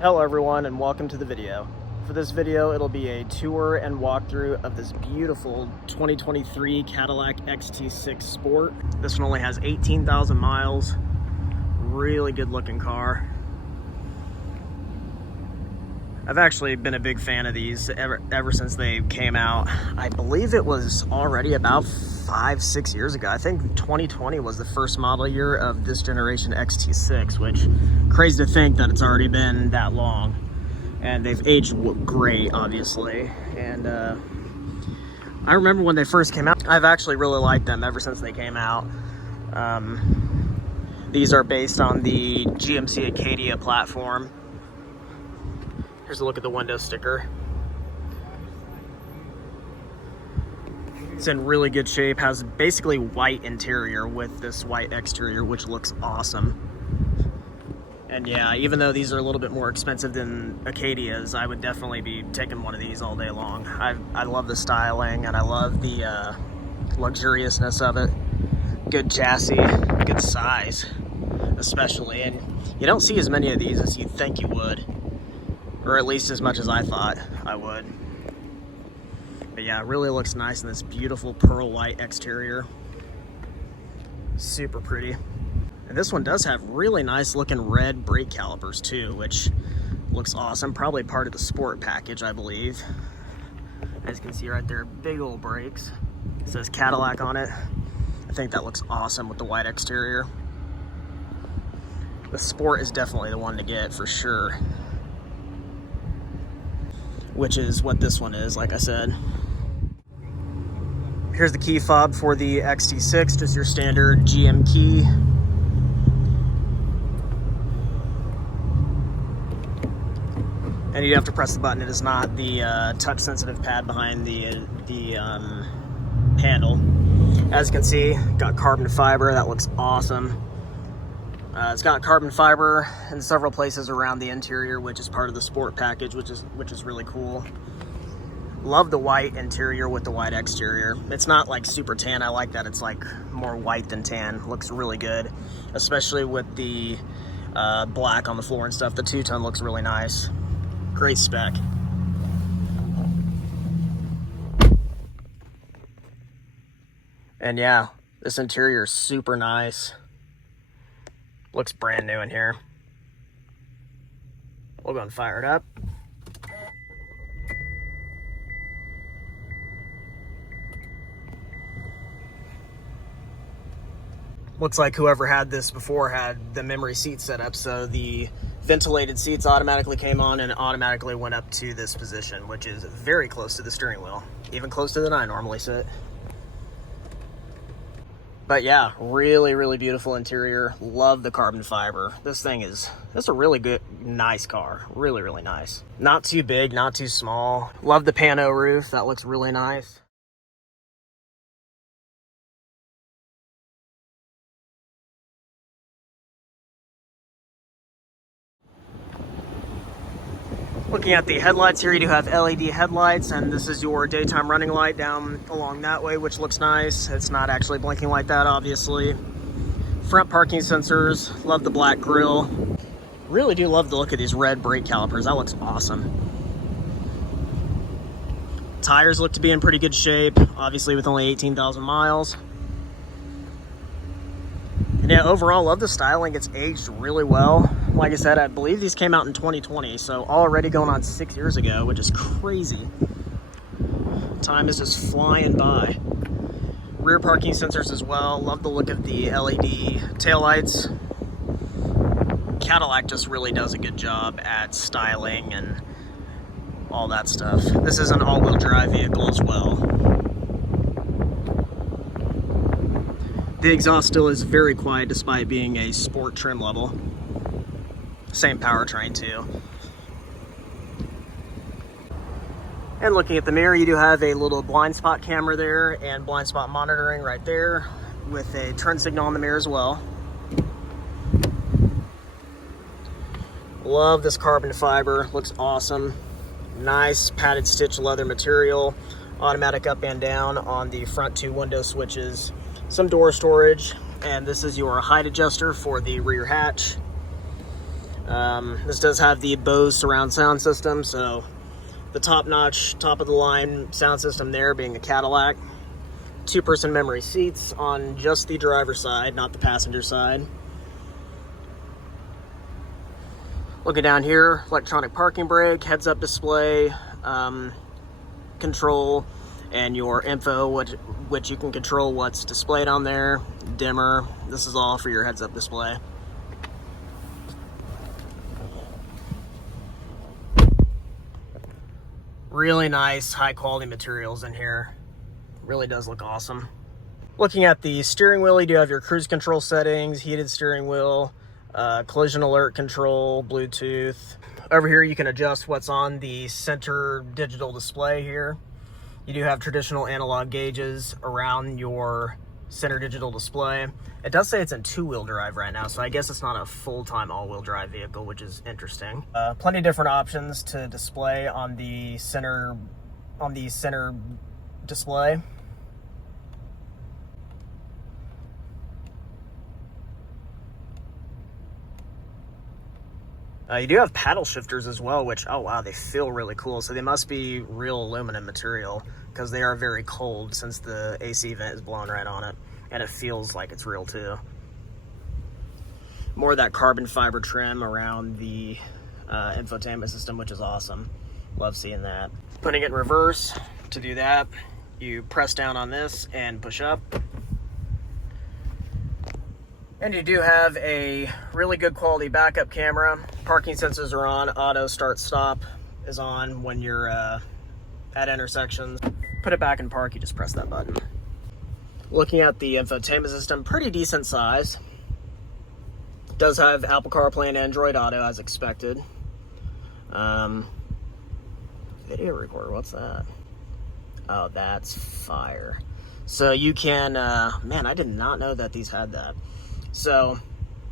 Hello everyone and welcome to the video. For this video, it'll be a tour and walkthrough of this beautiful 2023 Cadillac XT6 Sport. This one only has 18,000 miles. Really good looking car. I've actually been a big fan of these ever since they came out. I believe it was already about 5-6 years ago. I think 2020 was the first model year of this generation XT6, which crazy to think that it's already been that long. And they've aged great, obviously. And I remember when they first came out, I've actually really liked them ever since they came out. These are based on the GMC Acadia platform. Here's a look at the window sticker. It's in really good shape, has basically white interior with this white exterior, which looks awesome. And yeah, even though these are a little bit more expensive than Acadias, I would definitely be taking one of these all day long. I love the styling and I love the luxuriousness of it. Good chassis, good size, especially. And you don't see as many of these as you'd think you would. Or at least as much as I thought I would. But yeah, it really looks nice in this beautiful pearl white exterior. Super pretty. And this one does have really nice looking red brake calipers too, which looks awesome. Probably part of the sport package, I believe. As you can see right there, big old brakes. It says Cadillac on it. I think that looks awesome with the white exterior. The sport is definitely the one to get for sure. Which is what this one is, like I said. Here's the key fob for the XT6, just your standard GM key. And you have to press the button. It is not the touch-sensitive pad behind the handle. As you can see, got carbon fiber. That looks awesome. It's got carbon fiber in several places around the interior, which is part of the sport package, which is really cool. Love the white interior with the white exterior. It's not like super tan. I like that it's like more white than tan. Looks really good, especially with the black on the floor and stuff. The two-tone looks really nice. Great spec. And yeah, this interior is super nice. Looks brand new in here. We'll go and fire it up. Looks like whoever had this before had the memory seat set up, so the ventilated seats automatically came on and automatically went up to this position, which is very close to the steering wheel, even closer than I normally sit. But yeah, really, really beautiful interior. Love the carbon fiber. This is a really good, nice car. Really, really nice. Not too big, not too small. Love the pano roof. That looks really nice. Looking at the headlights here, you do have LED headlights, and this is your daytime running light down along that way, which looks nice. It's not actually blinking like that, obviously. Front parking sensors, love the black grille. Really do love the look of these red brake calipers. That looks awesome. Tires look to be in pretty good shape, obviously with only 18,000 miles. And yeah, overall, love the styling. It's aged really well. Like I said, I believe these came out in 2020, so already going on 6 years ago, which is crazy. Time is just flying by. Rear parking sensors as well. Love the look of the LED taillights. Cadillac just really does a good job at styling and all that stuff. This is an all-wheel drive vehicle as well. The exhaust still is very quiet despite being a sport trim level. Same powertrain too. And looking at the mirror, you do have a little blind spot camera there and blind spot monitoring right there with a turn signal on the mirror as well. Love this carbon fiber, looks awesome. Nice padded stitch leather material, automatic up and down on the front two window switches, some door storage, and this is your height adjuster for the rear hatch. This does have the Bose surround sound system, so the top-notch, top-of-the-line sound system there being a Cadillac. Two-person memory seats on just the driver's side, not the passenger side. Looking down here, electronic parking brake, heads-up display, control, and your info, which you can control what's displayed on there, dimmer. This is all for your heads-up display. Really nice, high-quality materials in here. Really does look awesome. Looking at the steering wheel, you do have your cruise control settings, heated steering wheel, collision alert control, Bluetooth. Over here you can adjust what's on the center digital display here. You do have traditional analog gauges around your center digital display. It does say it's in two-wheel drive right now, so I guess it's not a full-time all-wheel drive vehicle, which is interesting. Plenty of different options to display on the center display. You do have paddle shifters as well, which, oh wow, they feel really cool. So they must be real aluminum material because they are very cold since the AC vent is blowing right on it. And it feels like it's real too. More of that carbon fiber trim around the infotainment system, which is awesome. Love seeing that. Putting it in reverse, to do that, you press down on this and push up. And you do have a really good quality backup camera. Parking sensors are on, auto start stop is on when you're at intersections. Put it back in park, you just press that button. Looking at the infotainment system, pretty decent size. Does have Apple CarPlay and Android Auto as expected. Video recorder, what's that? Oh, that's fire. So you can, man, I did not know that these had that. So,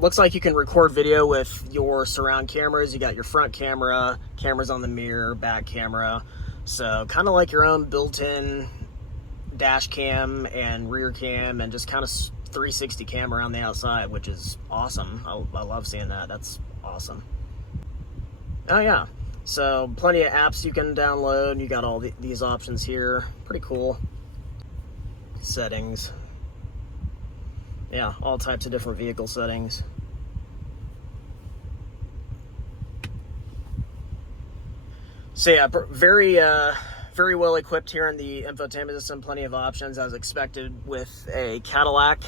looks like you can record video with your surround cameras. You got your front camera, cameras on the mirror, back camera. So, kind of like your own built-in dash cam and rear cam and just kind of 360 cam around the outside, which is awesome. I love seeing that. That's awesome. Oh yeah. So, plenty of apps you can download. You got all these options here. Pretty cool. Settings. Yeah, all types of different vehicle settings. So yeah, very well equipped here in the infotainment system. Plenty of options as expected with a Cadillac.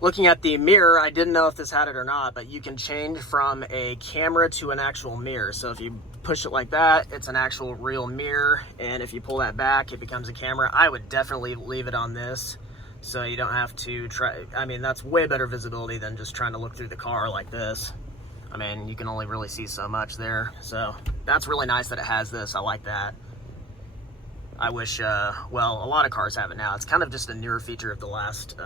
Looking at the mirror, I didn't know if this had it or not, but you can change from a camera to an actual mirror. So if you push it like that, it's an actual real mirror. And if you pull that back, it becomes a camera. I would definitely leave it on this, so you don't have to try. I mean, that's way better visibility than just trying to look through the car like this. I mean, you can only really see so much there. So that's really nice that it has this. I like that. I wish, well, a lot of cars have it now. It's kind of just a newer feature of the last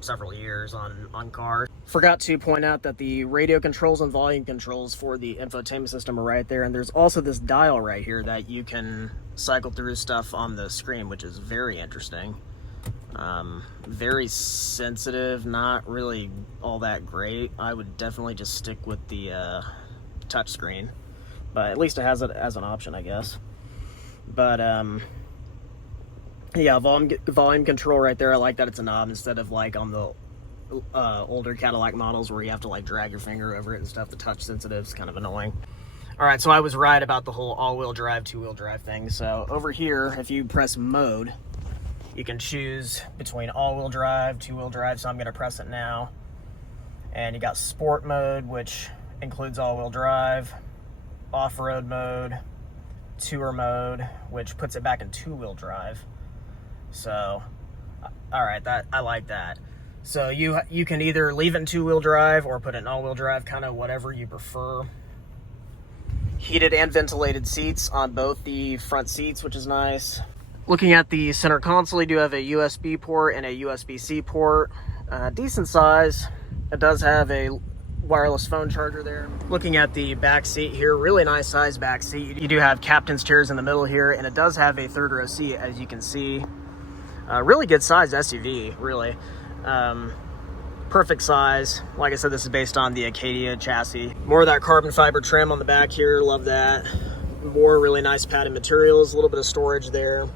several years on cars. Forgot to point out that the radio controls and volume controls for the infotainment system are right there. And there's also this dial right here that you can cycle through stuff on the screen, which is very interesting. Very sensitive, not really all that great. I would definitely just stick with the touch screen, but at least it has it as an option, I guess. But yeah, volume control right there. I like that it's a knob instead of like on the older Cadillac models where you have to like drag your finger over it and stuff. The touch sensitive is kind of annoying. All right, so I was right about the whole all-wheel drive, two-wheel drive thing. So over here, if you press mode, you can choose between all-wheel drive, two-wheel drive, so I'm going to press it now. And you got sport mode, which includes all-wheel drive, off-road mode, tour mode, which puts it back in two-wheel drive. So, all right, I like that. So you can either leave it in two-wheel drive or put it in all-wheel drive, kind of whatever you prefer. Heated and ventilated seats on both the front seats, which is nice. Looking at the center console, you do have a USB port and a USB-C port. Decent size. It does have a wireless phone charger there. Looking at the back seat here, really nice size back seat. You do have captain's chairs in the middle here, and it does have a third row seat, as you can see. Really good size SUV, really. perfect size. Like I said, this is based on the Acadia chassis. More of that carbon fiber trim on the back here, love that. More really nice padded materials, a little bit of storage there.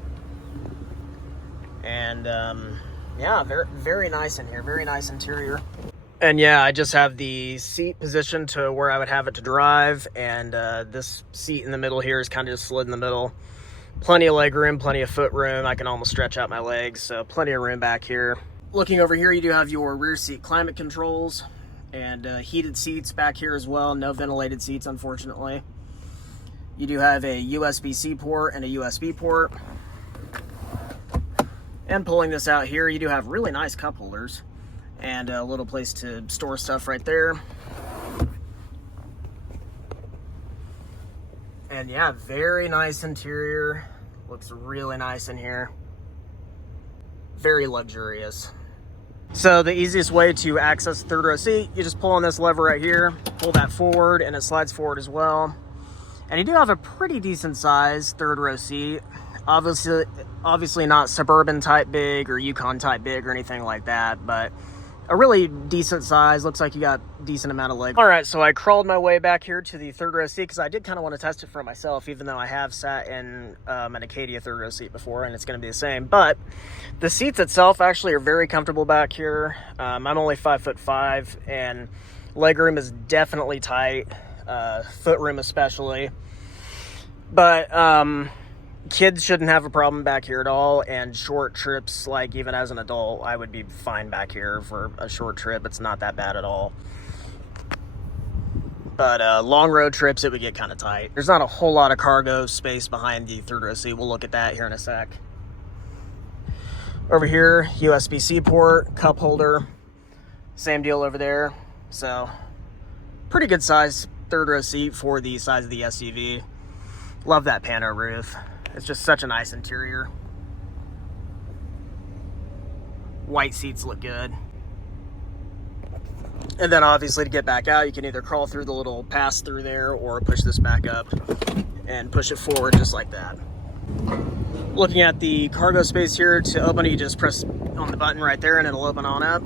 And yeah, very nice in here, very nice interior. And yeah, I just have the seat positioned to where I would have it to drive, and this seat in the middle here is kind of just slid in the middle. Plenty of leg room, plenty of foot room. I can almost stretch out my legs, so plenty of room back here. Looking over here, you do have your rear seat climate controls and heated seats back here as well. No ventilated seats, unfortunately. You do have a USB-C port and a USB port. And pulling this out here, you do have really nice cup holders and a little place to store stuff right there. And yeah, very nice interior. Looks really nice in here. Very luxurious. So the easiest way to access the third row seat, you just pull on this lever right here, pull that forward, and it slides forward as well. And you do have a pretty decent size third row seat. Obviously not Suburban type big or Yukon type big or anything like that, but a really decent size. Looks like you got a decent amount of leg. All right, so I crawled my way back here to the third row seat because I did kind of want to test it for myself, even though I have sat in an Acadia third row seat before, and it's going to be the same. But the seats itself actually are very comfortable back here. I'm only 5'5", and leg room is definitely tight, foot room especially. But kids shouldn't have a problem back here at all, and short trips, like even as an adult, I would be fine back here for a short trip. It's not that bad at all. But long road trips, it would get kind of tight. There's not a whole lot of cargo space behind the third row seat. We'll look at that here in a sec. Over here, USB-C port, cup holder, same deal over there. So pretty good size third row seat for the size of the SUV. Love that pano roof. It's just such a nice interior. White seats look good. And then obviously to get back out, you can either crawl through the little pass through there or push this back up and push it forward just like that. Looking at the cargo space here, to open it, you just press on the button right there and it'll open on up.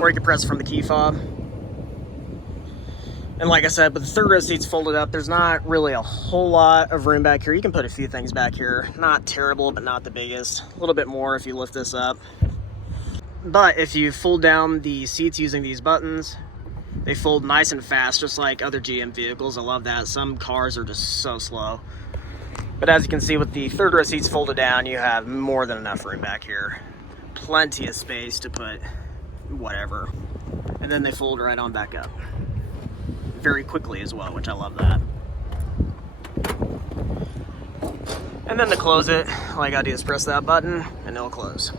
Or you can press from the key fob. And like I said, with the third row seats folded up, there's not really a whole lot of room back here. You can put a few things back here. Not terrible, but not the biggest. A little bit more if you lift this up. But if you fold down the seats using these buttons, they fold nice and fast, just like other GM vehicles. I love that. Some cars are just so slow. But as you can see, with the third row seats folded down, you have more than enough room back here. Plenty of space to put whatever. And then they fold right on back up. Very quickly as well, which I love that. And then to close it, all I gotta do is press that button and it'll close.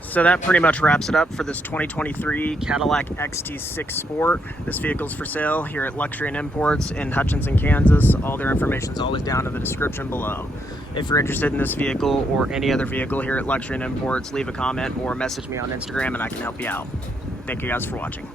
So that pretty much wraps it up for this 2023 Cadillac XT6 Sport. This vehicle's for sale here at Luxury and Imports in Hutchinson, Kansas. All their information is always down in the description below. If you're interested in this vehicle or any other vehicle here at Luxury and Imports, leave a comment or message me on Instagram and I can help you out. Thank you guys for watching.